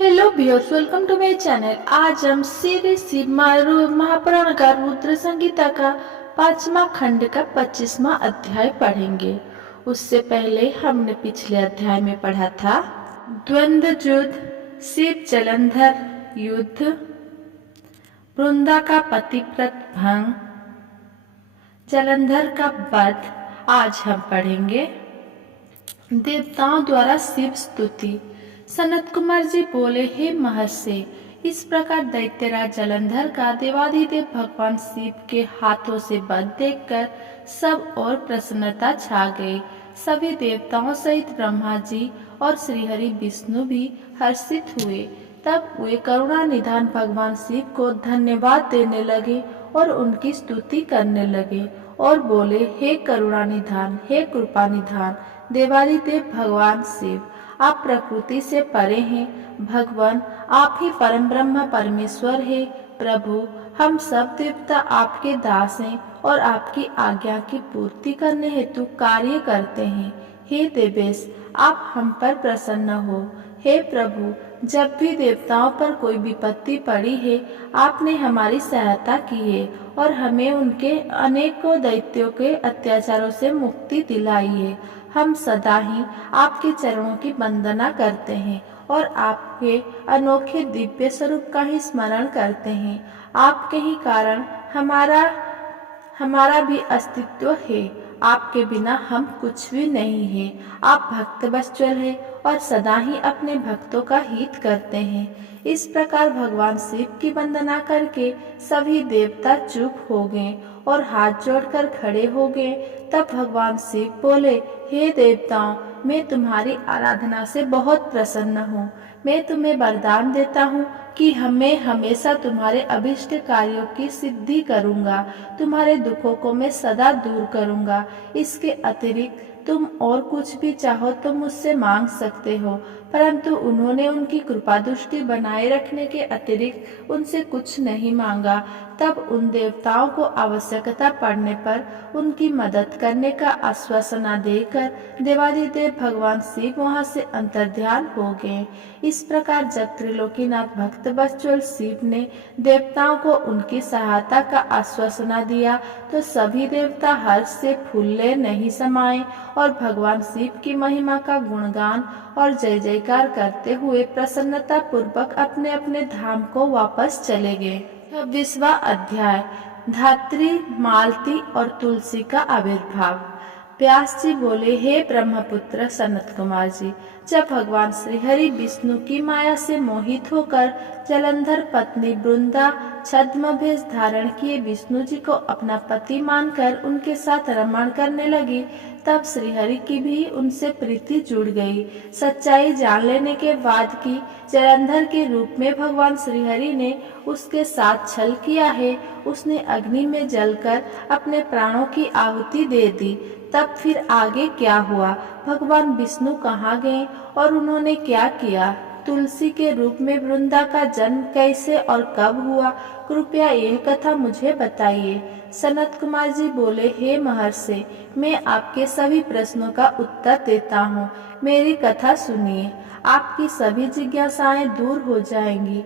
Hello viewers, welcome to my channel. आज हम श्री शिव महापुराण का रुद्र संगीता का 5वां खंड का 25वां अध्याय पढ़ेंगे। उससे पहले हमने पिछले अध्याय में पढ़ा था द्वंद्व युद्ध, शिव जलंधर युद्ध, वृंदा का पतिव्रत भंग, जलंधर का वध। आज हम पढ़ेंगे देवताओं द्वारा शिव स्तुति। सनत कुमार जी बोले, हे महर्षि, इस प्रकार दैत्यराज जलंधर का देवाधिदेव भगवान शिव के हाथों से वध देखकर सब और प्रसन्नता छा गई। सभी देवताओं सहित ब्रह्मा जी और श्रीहरि विष्णु भी हर्षित हुए। तब वे करुणा निधान भगवान शिव को धन्यवाद देने लगे और उनकी स्तुति करने लगे और बोले, हे करुणा निधान, हे कृपा निधान देवाधिदेव भगवान शिव, आप प्रकृति से परे हैं। भगवान, आप ही परम ब्रह्म परमेश्वर है। प्रभु, हम सब देवता आपके दास हैं और आपकी आज्ञा की पूर्ति करने हेतु कार्य करते हैं। हे देवेश, आप हम पर प्रसन्न हो। हे प्रभु, जब भी देवताओं पर कोई विपत्ति पड़ी है, आपने हमारी सहायता की है और हमें उनके अनेकों दैत्यों के अत्याचारों से मुक्ति दिलाई है। हम सदा ही आपके चरणों की वंदना करते हैं और आपके अनोखे दिव्य स्वरूप का ही स्मरण करते हैं। आपके ही कारण हमारा भी अस्तित्व है। आपके बिना हम कुछ भी नहीं है। आप भक्त वत्सल है और सदा ही अपने भक्तों का हित करते हैं। इस प्रकार भगवान शिव की वंदना करके सभी देवता चुप हो गए और हाथ जोड़कर खड़े हो गए। तब भगवान शिव बोले, हे देवताओं, मैं तुम्हारी आराधना से बहुत प्रसन्न हूँ। मैं तुम्हें वरदान देता हूँ कि मैं हमेशा तुम्हारे अभिष्ट कार्यों की सिद्धि करूँगा। तुम्हारे दुखों को मैं सदा दूर करूँगा। इसके अतिरिक्त तुम और कुछ भी चाहो तो मुझसे मांग सकते हो। परंतु उन्होंने उनकी कृपा दृष्टि बनाए रखने के अतिरिक्त उनसे कुछ नहीं मांगा। तब उन देवताओं को आवश्यकता पड़ने पर उनकी मदद करने का आश्वासना देकर देवाधिदेव भगवान शिव वहां से अंतर्ध्यान हो गए। इस प्रकार जब त्रिलोकीनाथ भक्त वत्सल शिव ने देवताओं को उनकी सहायता का आश्वासना दिया तो सभी देवता हर्ष से फूले नहीं समाये और भगवान शिव की महिमा का गुणगान और जय जयकार करते हुए प्रसन्नता पूर्वक अपने अपने धाम को वापस चले गए। 26वां अध्याय, धात्री, मालती और तुलसी का आविर्भाव। व्यास जी बोले, हे ब्रह्मपुत्र सनत कुमार जी, जब भगवान श्री हरि विष्णु की माया से मोहित होकर जलंधर पत्नी वृंदा छद्म भेष धारण किए विष्णु जी को अपना पति मानकर उनके साथ रमण करने लगी, तब श्रीहरि की भी उनसे प्रीति जुड़ गई। सच्चाई जान लेने के बाद कि जलंधर के रूप में भगवान श्रीहरि ने उसके साथ छल किया है, उसने अग्नि में जलकर अपने प्राणों की आहुति दे दी। तब फिर आगे क्या हुआ? भगवान विष्णु कहाँ गए और उन्होंने क्या किया? तुलसी के रूप में वृंदा का जन्म कैसे और कब हुआ? कृपया यह कथा मुझे बताइए। सनत कुमार जी बोले, हे महर्षि, मैं आपके सभी प्रश्नों का उत्तर देता हूँ। मेरी कथा सुनिए, आपकी सभी जिज्ञासाएं दूर हो जाएंगी।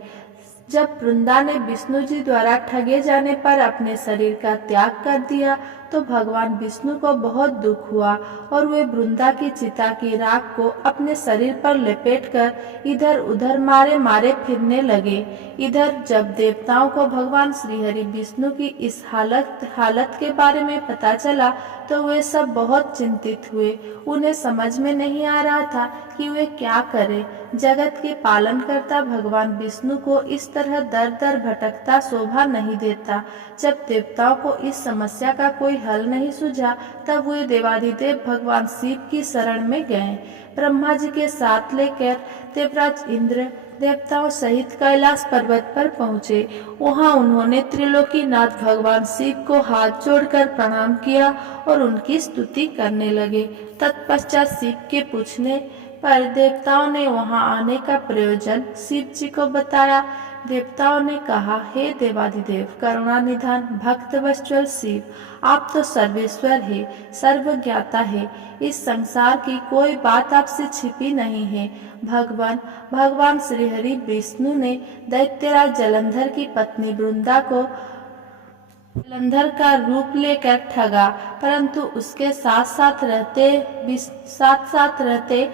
जब वृंदा ने विष्णु जी द्वारा ठगे जाने पर अपने शरीर का त्याग कर दिया तो भगवान विष्णु को बहुत दुख हुआ और वे वृंदा की चिता की राख को अपने शरीर पर लपेटकर इधर उधर मारे मारे फिरने लगे। इधर जब देवताओं को भगवान श्रीहरि विष्णु की इस हालत के बारे में पता चला तो वे सब बहुत चिंतित हुए। उन्हें समझ में नहीं आ रहा था कि वे क्या करें। जगत के पालन करता भगवान विष्णु को इस तरह दर दर भटकता शोभा नहीं देता। जब देवताओं को इस समस्या का कोई हल नहीं सूझा तब वे देवाधिदेव भगवान शिव की शरण में गए। ब्रह्मा जी के साथ लेकर देवराज इंद्र देवताओं सहित कैलाश पर्वत पर पहुँचे। वहाँ उन्होंने त्रिलोकीनाथ भगवान शिव को हाथ जोड़कर प्रणाम किया और उनकी स्तुति करने लगे। तत्पश्चात शिव के पूछने पर देवताओं ने वहां आने का प्रयोजन शिव जी को बताया। देवताओं ने कहा, हे देवाधिदेव करुणा निधान भक्त वत्सल शिव, आप तो सर्वेश्वर है, सर्वज्ञाता है। इस संसार की कोई बात आपसे छिपी नहीं है। भगवान श्रीहरि विष्णु ने दैत्यराज जलंधर की पत्नी वृंदा को जलंधर का रूप लेकर ठगा, परंतु उसके साथ साथ रहते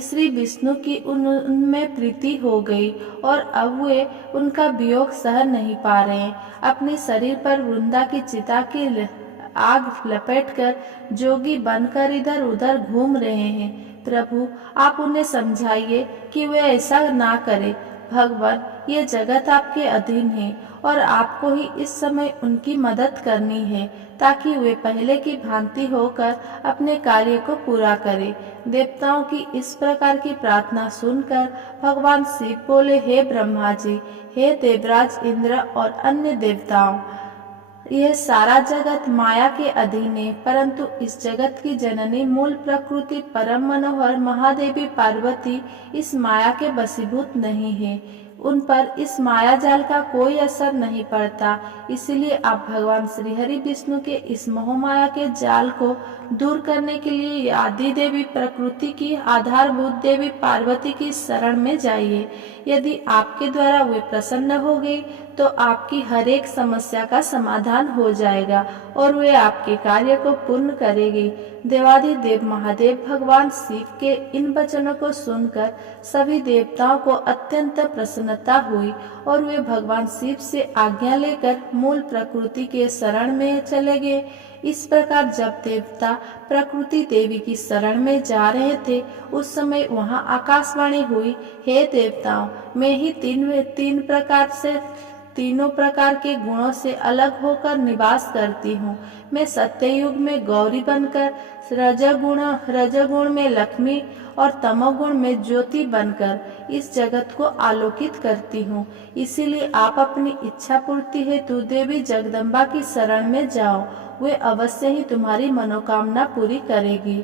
श्री विष्णु की उनमें प्रीति हो गई और अब वे उनका वियोग सह नहीं पा रहे। अपने शरीर पर वृंदा की चिता की आग लपेटकर जोगी बनकर इधर उधर घूम रहे हैं। प्रभु, आप उन्हें समझाइए कि वे ऐसा ना करें। भगवान, ये जगत आपके अधीन है और आपको ही इस समय उनकी मदद करनी है, ताकि वे पहले की भांति होकर अपने कार्य को पूरा करें। देवताओं की इस प्रकार की प्रार्थना सुनकर भगवान शिव बोले, हे ब्रह्मा जी, हे देवराज इंद्र और अन्य देवताओं, यह सारा जगत माया के अधीन है, परंतु इस जगत की जननी मूल प्रकृति परम मनोहर महादेवी पार्वती इस माया के वशीभूत नहीं है। उन पर इस माया जाल का कोई असर नहीं पड़ता। इसलिए आप भगवान श्रीहरि विष्णु के इस मोहमाया के जाल को दूर करने के लिए आदि देवी प्रकृति की आधारभूत देवी पार्वती की शरण में जाइए। यदि आपके द्वारा वे प्रसन्न हो गई तो आपकी हर एक समस्या का समाधान हो जाएगा और वे आपके कार्य को पूर्ण करेगी। देवाधिदेव महादेव भगवान शिव के इन वचनों को सुनकर सभी देवताओं को अत्यंत प्रसन्नता हुई और वे भगवान शिव से आज्ञा लेकर मूल प्रकृति के शरण में चले गए। इस प्रकार जब देवता प्रकृति देवी की शरण में जा रहे थे, उस समय वहां आकाशवाणी हुई, हे देवताओं, मैं ही तीनों प्रकार के गुणों से अलग होकर निवास करती हूँ। मैं सत्ययुग में गौरी बनकर, रजगुण में लक्ष्मी और तमोगुण में ज्योति बनकर इस जगत को आलोकित करती हूँ। इसीलिए आप अपनी इच्छा पूर्ति हेतु देवी जगदम्बा की शरण में जाओ, वे अवश्य ही तुम्हारी मनोकामना पूरी करेगी।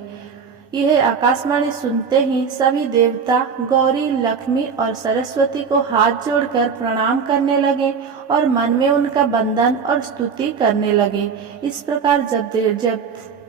यह आकाशवाणी सुनते ही सभी देवता गौरी, लक्ष्मी और सरस्वती को हाथ जोड़कर प्रणाम करने लगे और मन में उनका वंदन और स्तुति करने लगे। इस प्रकार जब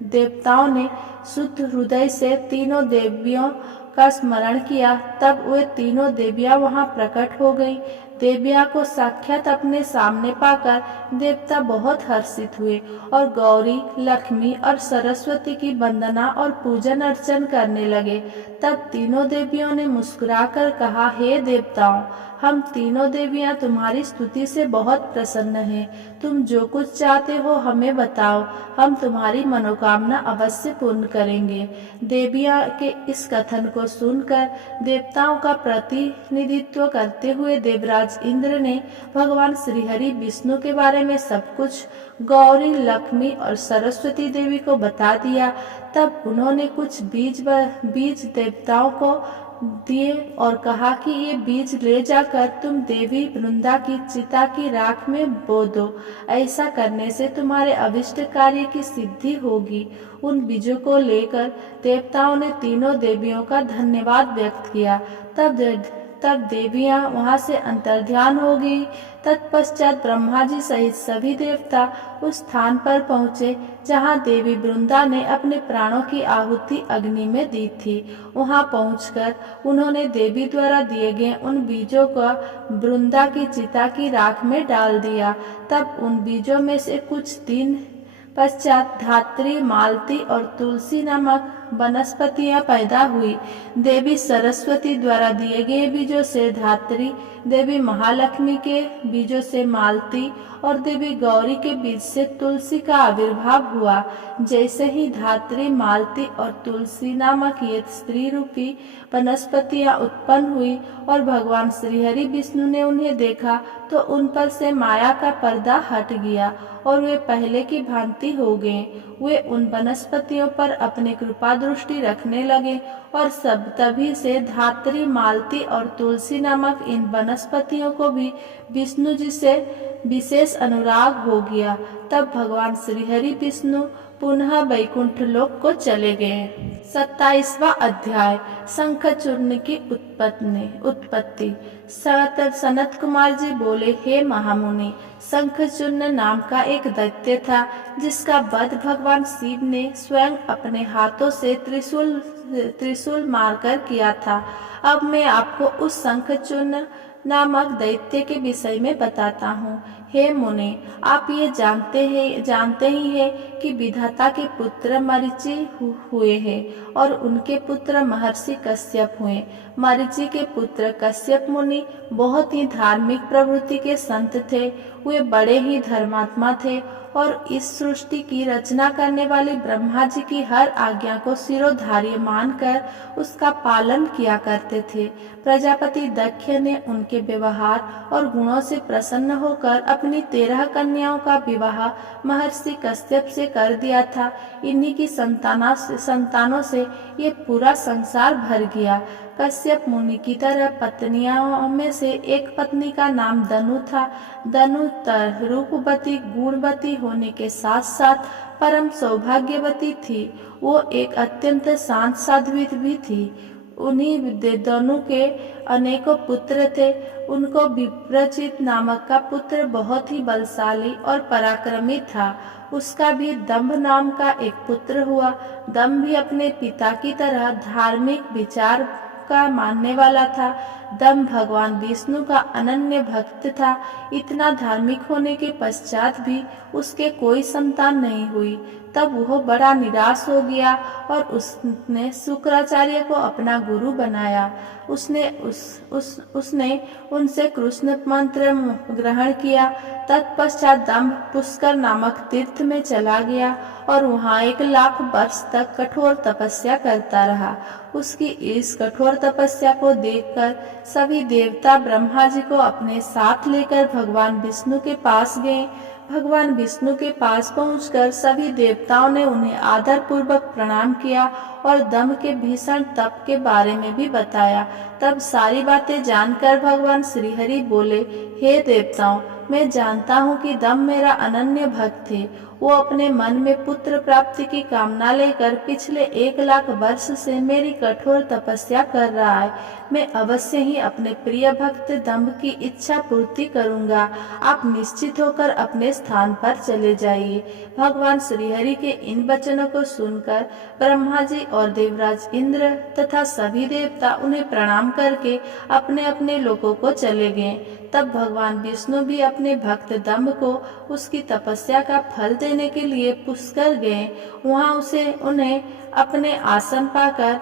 देवताओं ने शुद्ध हृदय से तीनों देवियों का स्मरण किया, तब वे तीनों देवियां वहां प्रकट हो गईं। देवियां को साक्षात अपने सामने पाकर देवता बहुत हर्षित हुए और गौरी, लक्ष्मी और सरस्वती की वंदना और पूजन अर्चन करने लगे। तब तीनों देवियों ने मुस्कुराकर कहा, हे देवताओं, हम तीनों देवियां तुम्हारी स्तुति से बहुत प्रसन्न हैं। तुम जो कुछ चाहते हो हमें बताओ, हम तुम्हारी मनोकामना अवश्य पूर्ण करेंगे। देवियां के इस कथन को सुनकर देवताओं का प्रतिनिधित्व करते हुए देवराज इंद्र ने भगवान श्रीहरि विष्णु के बारे में सब कुछ गौरी, लक्ष्मी और सरस्वती देवी को बता दिया। तब उन्होंने कुछ बीज देवताओं को दिए और कहा कि ये बीज ले जाकर तुम देवी वृंदा की चिता की राख में बो दो। ऐसा करने से तुम्हारे अभिष्ट कार्य की सिद्धि होगी। उन बीजों को लेकर देवताओं ने तीनों देवियों का धन्यवाद व्यक्त किया। तब देवियां वहां से अंतर्ध्यान हो गई। तत्पश्चात ब्रह्मा जी सहित सभी देवता उस स्थान पर पहुँचे जहाँ देवी वृंदा ने अपने प्राणों की आहुति अग्नि में दी थी। वहां पहुंचकर उन्होंने देवी द्वारा दिए गए उन बीजों को वृंदा की चिता की राख में डाल दिया। तब उन बीजों में से कुछ दिन पश्चात धात्री, मालती और तुलसी नामक वनस्पतियां पैदा हुई। देवी सरस्वती द्वारा दिए गए बीजों से धात्री, देवी महालक्ष्मी के बीजों से मालती और देवी गौरी के बीज से तुलसी का आविर्भाव हुआ। जैसे ही धात्री, मालती और तुलसी नामक ये स्त्री रूपी वनस्पतियां उत्पन्न हुई और भगवान श्रीहरि विष्णु ने उन्हें देखा तो उन पर से माया का पर्दा हट गया और वे पहले की भांति हो गए। वे उन वनस्पतियों पर अपनी कृपा दृष्टि रखने लगे और सब तभी से धात्री, मालती और तुलसी नामक इन वनस्पतियों को भी विष्णु जी से विशेष अनुराग हो गया। तब भगवान श्रीहरि विष्णु पुनः वैकुंठ लोक को चले गए। 27वां अध्याय शंखचूर्ण की उत्पत्ति। सनत कुमार जी बोले, हे महामुनि, शंखचूर्ण नाम का एक दैत्य था जिसका वध भगवान शिव ने स्वयं अपने हाथों से त्रिशूल मारकर किया था। अब मैं आपको उस शंखचूर्ण नामक दैत्य के विषय में बताता हूँ। हे मुने, आप ये जानते ही हैं कि विधाता के पुत्र मरीचि हुए हैं और उनके पुत्र महर्षि कश्यप हुए। मरीचि के पुत्र कश्यप मुनि बहुत ही धार्मिक प्रवृत्ति के संत थे। वे बड़े ही धर्मात्मा थे और इस सृष्टि की रचना करने वाले ब्रह्मा जी की हर आज्ञा को शिरोधार्य मानकर उसका पालन किया करते थे। प्रजापति दक्ष ने उनके व्यवहार और गुणों से प्रसन्न होकर अपनी 13 कन्याओं का विवाह महर्षि कश्यप से कर दिया था। इन्हीं की संतानों से ये पूरा संसार भर गया। कश्यप मुनि की तरह पत्नियों में से एक पत्नी का नाम दनु था। दनु रूपवती गुणवती होने के साथ साथ परम सौभाग्यवती थी। वो एक अत्यंत शांत साध्वी भी थी। उन्हीं दनु के अनेकों पुत्र थे। उनको विप्रचित नामक का पुत्र बहुत ही बलशाली और पराक्रमी था। उसका भी दंभ नाम का एक पुत्र हुआ। दंभ भी अपने पिता की तरह धार्मिक विचार का मानने वाला था। दंभ भगवान विष्णु का अनन्य भक्त था। इतना धार्मिक होने के पश्चात भी उसके कोई संतान नहीं हुई। तब वह बड़ा निराश हो गया और उसने शुक्राचार्य को अपना गुरु बनाया। उसने उनसे कृष्ण मंत्र ग्रहण किया। तत्पश्चात दंभ पुष्कर नामक तीर्थ में चला गया और वहाँ 1 लाख वर्ष तक कठोर तपस्या करता रहा। उसकी इस कठोर तपस्या को देखकर सभी देवता ब्रह्मा जी को अपने साथ लेकर भगवान विष्णु के पास गए। भगवान विष्णु के पास पहुंचकर सभी देवताओं ने उन्हें आदर पूर्वक प्रणाम किया और दंभ के भीषण तप के बारे में भी बताया। तब सारी बातें जानकर भगवान श्रीहरि बोले, हे देवताओं, मैं जानता हूँ कि दंभ मेरा अनन्य भक्त थे। वो अपने मन में पुत्र प्राप्ति की कामना लेकर पिछले 1 लाख वर्ष से मेरी कठोर तपस्या कर रहा है। मैं अवश्य ही अपने प्रिय भक्त दंभ की इच्छा पूर्ति करूंगा। आप निश्चित होकर अपने स्थान पर चले जाइए। भगवान श्रीहरि के इन वचनों को सुनकर ब्रह्मा जी और देवराज इंद्र तथा सभी देवता उन्हें प्रणाम करके अपने अपने लोकों को चले गए। तब भगवान विष्णु भी अपने भक्त दंभ को उसकी तपस्या का फल देने के लिए पुष्कर गए। वहाँ उन्हें अपने आसन पाकर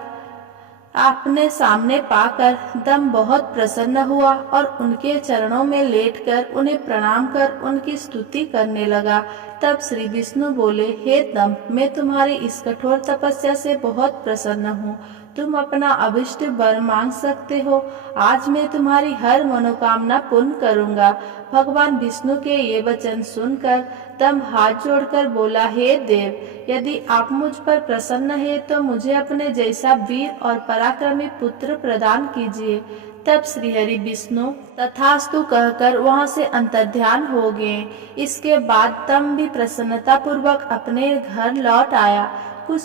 अपने सामने पाकर दंभ बहुत प्रसन्न हुआ और उनके चरणों में लेटकर उन्हें प्रणाम कर उनकी स्तुति करने लगा। तब श्री विष्णु बोले, हे दंभ, मैं तुम्हारी इस कठोर तपस्या से बहुत प्रसन्न हूँ। तुम अपना अभिष्ट वर मांग सकते हो। आज मैं तुम्हारी हर मनोकामना पूर्ण करूंगा। भगवान विष्णु के ये वचन सुनकर दंभ हाथ जोड़कर बोला, हे देव, यदि आप मुझ पर प्रसन्न है तो मुझे अपने जैसा वीर और पराक्रमी पुत्र प्रदान कीजिए। तब श्रीहरि विष्णु तथास्तु कहकर वहां से अंतर्ध्यान हो गए। इसके बाद दंभ भी प्रसन्नता पूर्वक अपने घर लौट आया। कुछ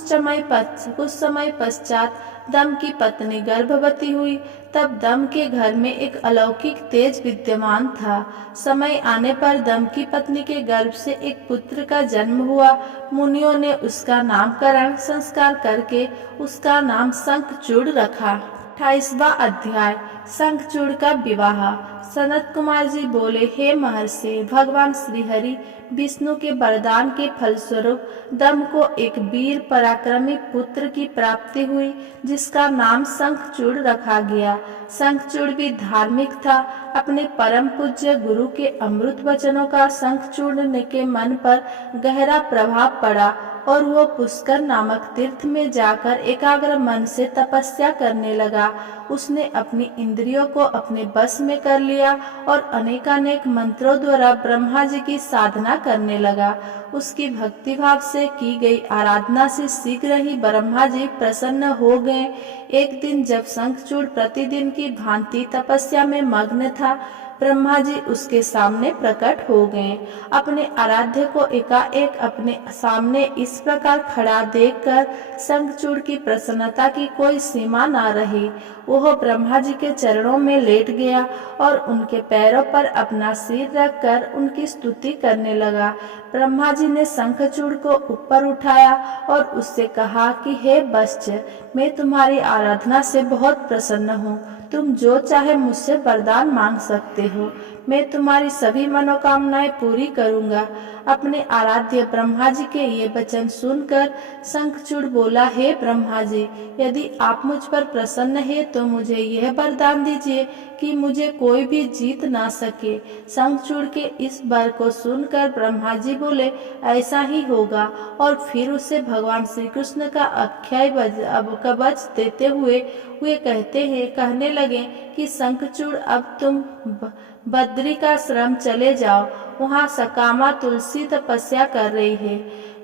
समय पश्चात दंभ की पत्नी गर्भवती हुई। तब दंभ के घर में एक अलौकिक तेज विद्यमान था। समय आने पर दंभ की पत्नी के गर्भ से एक पुत्र का जन्म हुआ। मुनियों ने उसका नामकरण संस्कार करके उसका नाम शंखचूड़ रखा। 28वां अध्याय शंखचूड़ का विवाह। सनत कुमार जी बोले, हे महर्षि, भगवान श्रीहरि विष्णु के वरदान के फलस्वरूप दंभ को एक वीर पराक्रमी पुत्र की प्राप्ति हुई जिसका नाम शंखचूड़ रखा गया। शंखचूड़ भी धार्मिक था। अपने परम पूज्य गुरु के अमृत वचनों का शंखचूड़ के मन पर गहरा प्रभाव पड़ा और वो पुष्कर नामक तीर्थ में जाकर एकाग्र मन से तपस्या करने लगा। उसने अपनी इंद्रियों को अपने बस में कर लिया और अनेकानेक मंत्रों द्वारा ब्रह्मा जी की साधना करने लगा। उसकी भक्तिभाव से की गई आराधना से शीघ्र ही ब्रह्मा जी प्रसन्न हो गए। एक दिन जब शंखचूड़ प्रतिदिन की भांति तपस्या में मग्न था, ब्रह्मा जी उसके सामने प्रकट हो गए। अपने आराध्य को एकाएक अपने सामने इस प्रकार खड़ा देखकर शंखचूड़ की प्रसन्नता की कोई सीमा न रही। वह ब्रह्मा जी के चरणों में लेट गया और उनके पैरों पर अपना सिर रखकर उनकी स्तुति करने लगा। ब्रह्मा जी ने शंखचूड़ को ऊपर उठाया और उससे कहा कि हे वत्स, मैं तुम्हारी आराधना से बहुत प्रसन्न हूँ। तुम जो चाहे मुझसे वरदान मांग सकते हो, मैं तुम्हारी सभी मनोकामनाएं पूरी करूंगा। अपने आराध्य ब्रह्मा जी के ये वचन सुनकर शंखचूड़ बोला, हे ब्रह्मा जी, यदि आप मुझ पर प्रसन्न है तो मुझे यह वरदान दीजिए कि मुझे कोई भी जीत ना सके। शंखचूड़ के इस वर को सुनकर ब्रह्मा जी बोले, ऐसा ही होगा। और फिर उसे भगवान श्री कृष्ण का आख्याय कवच देते हुए कहने लगे कि शंखचूड़, अब तुम बद्रिकाश्रम चले जाओ। वहाँ सकामा तुलसी तपस्या कर रही है।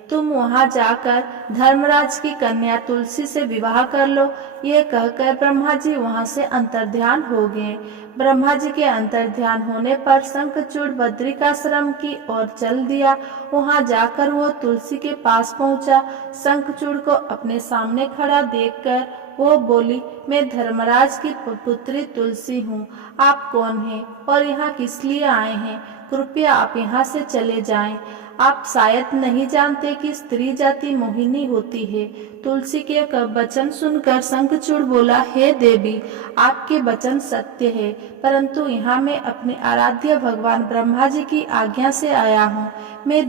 तुम वहाँ जाकर धर्मराज की कन्या तुलसी से विवाह कर लो। ये कहकर ब्रह्मा जी वहाँ से अंतर्ध्यान हो गए। ब्रह्मा जी के अंतर्ध्यान होने पर शंखचूड़ बद्रिकाश्रम की ओर चल दिया। वहाँ जाकर वो तुलसी के पास पहुँचा। शंखचूड़ को अपने सामने खड़ा देखकर वो बोली, मैं धर्मराज की पुत्री तुलसी हूँ। आप कौन हैं और यहाँ किस लिए आए हैं? कृपया आप यहाँ से चले जाएं। आप शायद नहीं जानते कि स्त्री जाति मोहिनी होती है। तुलसी के वचन सुनकर शंखचूड़ बोला, हे देवी, आपके वचन सत्य है, परंतु यहाँ मैं अपने आराध्य भगवान ब्रह्मा जी की आज्ञा से आया हूँ। मैं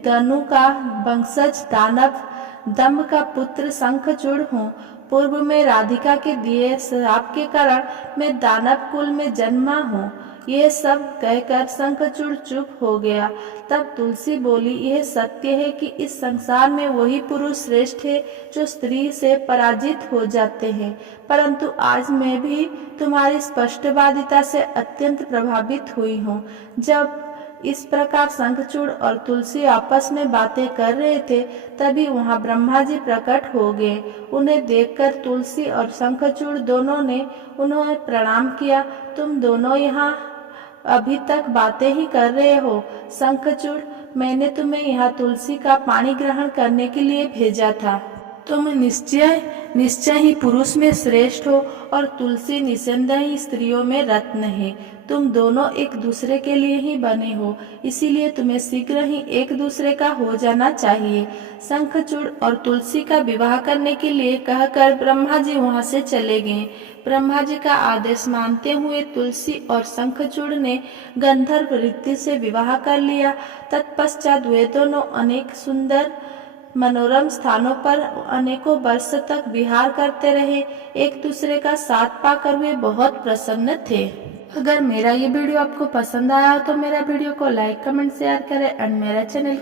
दनु का वंशज दानव दम्भ का पुत्र शंखचूड़ हूँ। पूर्व में राधिका के दिए श्राप के कारण मैं दानव कुल में जन्मा हूँ। ये सब कहकर शंखचूड़ चुप हो गया। तब तुलसी बोली, यह सत्य है कि इस संसार में वही पुरुष श्रेष्ठ है जो स्त्री से पराजित हो जाते हैं, परंतु आज मैं भी तुम्हारी स्पष्टवादिता से अत्यंत प्रभावित हुई हूँ। जब इस प्रकार शंखचूड़ और तुलसी आपस में बातें कर रहे थे, तभी वहां ब्रह्मा जी प्रकट हो गए। उन्हें देखकर तुलसी और शंखचूड़ दोनों ने उन्हें प्रणाम किया। तुम दोनों यहाँ अभी तक बातें ही कर रहे हो। शंखचूड़, मैंने तुम्हें यहाँ तुलसी का पानी ग्रहण करने के लिए भेजा था। तुम निश्चय ही पुरुष में श्रेष्ठ हो और तुलसी निसंदेह ही स्त्रियों में रत्न है। तुम दोनों एक दूसरे के लिए ही बने हो, इसीलिए तुम्हें शीघ्र ही एक दूसरे का हो जाना चाहिए। शंखचूड़ और तुलसी का विवाह करने के लिए कहकर ब्रह्मा जी वहां से चले गए। ब्रह्मा जी का आदेश मानते हुए तुलसी और शंखचूड़ ने गंधर्व रीति से विवाह कर लिया। तत्पश्चात वे दोनों अनेक सुंदर मनोरम स्थानों पर अनेकों वर्ष तक विहार करते रहे। एक दूसरे का साथ पाकर वे बहुत प्रसन्न थे। अगर मेरा ये वीडियो आपको पसंद आया हो तो मेरा वीडियो को लाइक, कमेंट, शेयर करें एंड मेरा चैनल